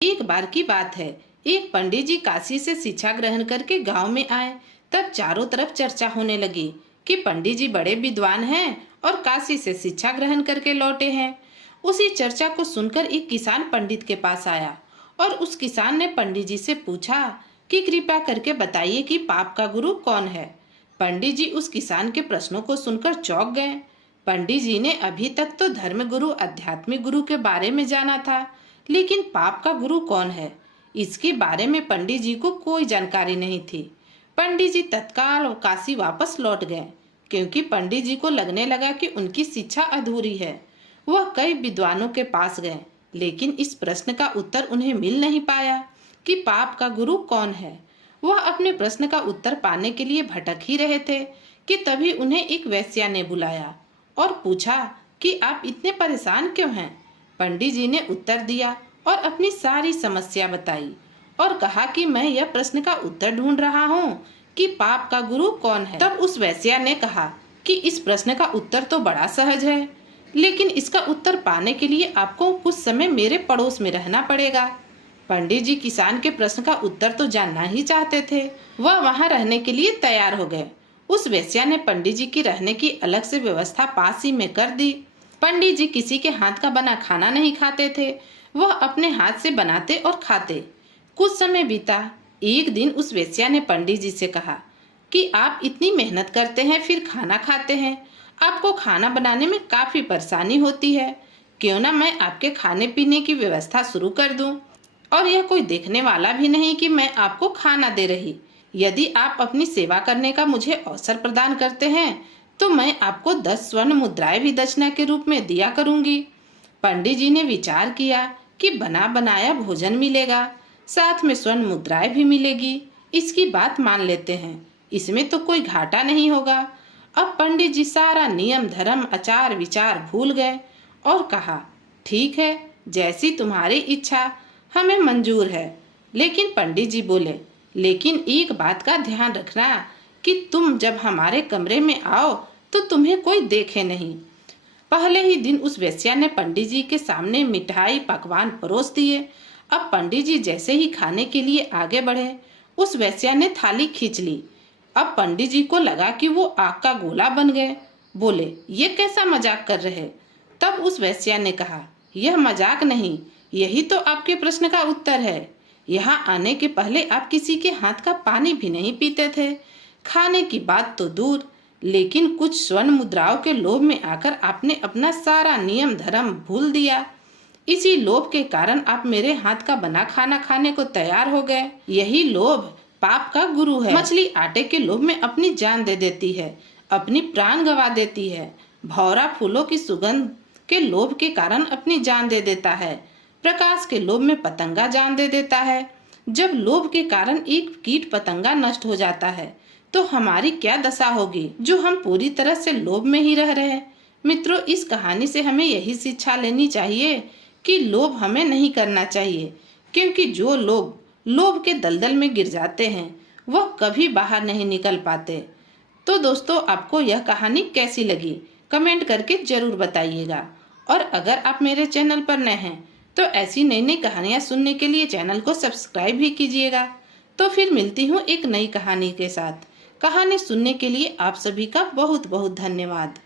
एक बार की बात है, एक पंडित जी काशी से शिक्षा ग्रहण करके गांव में आए। तब चारों तरफ चर्चा होने लगी कि पंडित जी बड़े विद्वान हैं और काशी से शिक्षा ग्रहण करके लौटे हैं। उसी चर्चा को सुनकर एक किसान पंडित के पास आया और उस किसान ने पंडित जी से पूछा कि कृपया करके बताइए कि पाप का गुरु कौन है। पंडित जी उस किसान के प्रश्नों को सुनकर चौंक गए। पंडित जी ने अभी तक तो धर्म गुरु, आध्यात्मिक गुरु के बारे में जाना था, लेकिन पाप का गुरु कौन है, इसके बारे में पंडित जी को कोई जानकारी नहीं थी। पंडित जी तत्काल काशी वापस लौट गए, क्योंकि पंडित जी को लगने लगा कि उनकी शिक्षा अधूरी है। वह कई विद्वानों के पास गए, लेकिन इस प्रश्न का उत्तर उन्हें मिल नहीं पाया कि पाप का गुरु कौन है। वह अपने प्रश्न का उत्तर पाने के लिए भटक ही रहे थे कि तभी उन्हें एक वेश्या ने बुलाया और पूछा कि आप इतने परेशान क्यों हैं। पंडित जी ने उत्तर दिया और अपनी सारी समस्या बताई और कहा कि मैं यह प्रश्न का उत्तर ढूंढ रहा हूँ कि पाप का गुरु कौन है। तब उस वेश्या ने कहा कि इस प्रश्न का उत्तर तो बड़ा सहज है, लेकिन इसका उत्तर पाने के लिए आपको कुछ समय मेरे पड़ोस में रहना पड़ेगा। पंडित जी किसान के प्रश्न का उत्तर तो जानना ही चाहते थे। वह वहां रहने के लिए तैयार हो गए। उस वेश्या ने पंडित जी की रहने की अलग से व्यवस्था पास ही में कर दी। पंडित जी किसी के हाथ का बना खाना नहीं खाते थे, वह अपने हाथ से बनाते और खाते। कुछ समय बीता। एक दिन उस वेश्या ने पंडित जी से कहा कि आप इतनी मेहनत करते हैं फिर खाना खाते हैं, आपको खाना बनाने में काफी परेशानी होती है, क्यों ना मैं आपके खाने पीने की व्यवस्था शुरू कर दूं, और यह कोई देखने वाला भी नहीं कि मैं आपको खाना दे रही। यदि आप अपनी सेवा करने का मुझे अवसर प्रदान करते हैं तो मैं आपको 10 स्वर्ण मुद्राएं भी दक्षिणा के रूप में दिया करूंगी। पंडित जी ने विचार किया कि बना बनाया भोजन मिलेगा, साथ में स्वर्ण मुद्राएं भी मिलेगी। इसकी बात मान लेते हैं, इसमें तो कोई घाटा नहीं होगा। अब पंडित जी सारा नियम धर्म आचार विचार भूल गए और कहा, ठीक है, जैसी तुम्हारी इच्छा, हमें मंजूर है। लेकिन पंडित जी बोले, लेकिन एक बात का ध्यान रखना कि तुम जब हमारे कमरे में आओ तो तुम्हें कोई देखे नहीं। पहले ही दिन उस वेश्या ने पंडित जी के सामने मिठाई पकवान परोस दिए। अब पंडित जी जैसे ही खाने के लिए आगे बढ़े, उस वेश्या ने थाली खींच ली। अब पंडित जी को लगा कि वो आग का गोला बन गए। बोले, ये कैसा मजाक कर रहे। तब उस वेश्या ने कहा, यह मजाक नहीं, यही तो आपके प्रश्न का उत्तर है। यहाँ आने के पहले आप किसी के हाथ का पानी भी नहीं पीते थे। खाने की बात तो दूर, लेकिन कुछ स्वर्ण मुद्राओं के लोभ में आकर आपने अपना सारा नियम धर्म भूल दिया। इसी लोभ के कारण आप मेरे हाथ का बना खाना खाने को तैयार हो गए। यही लोभ पाप का गुरु है। मछली आटे के लोभ में अपनी जान दे देती है, अपनी प्राण गंवा देती है। भौरा फूलों की सुगंध के लोभ के कारण अपनी जान दे देता है। प्रकाश के लोभ में पतंगा जान दे देता है। जब लोभ के कारण एक कीट पतंगा नष्ट हो जाता है तो हमारी क्या दशा होगी, जो हम पूरी तरह से लोभ में ही रह रहे हैं। मित्रों, इस कहानी से हमें यही शिक्षा लेनी चाहिए कि लोभ हमें नहीं करना चाहिए, क्योंकि जो लोग लोभ के दलदल में गिर जाते हैं वह कभी बाहर नहीं निकल पाते। तो दोस्तों, आपको यह कहानी कैसी लगी कमेंट करके जरूर बताइएगा। और अगर आप मेरे चैनल पर नए हैं तो ऐसी नई नई कहानियाँ सुनने के लिए चैनल को सब्सक्राइब भी कीजिएगा। तो फिर मिलती हूँ एक नई कहानी के साथ। कहानी सुनने के लिए आप सभी का बहुत बहुत धन्यवाद।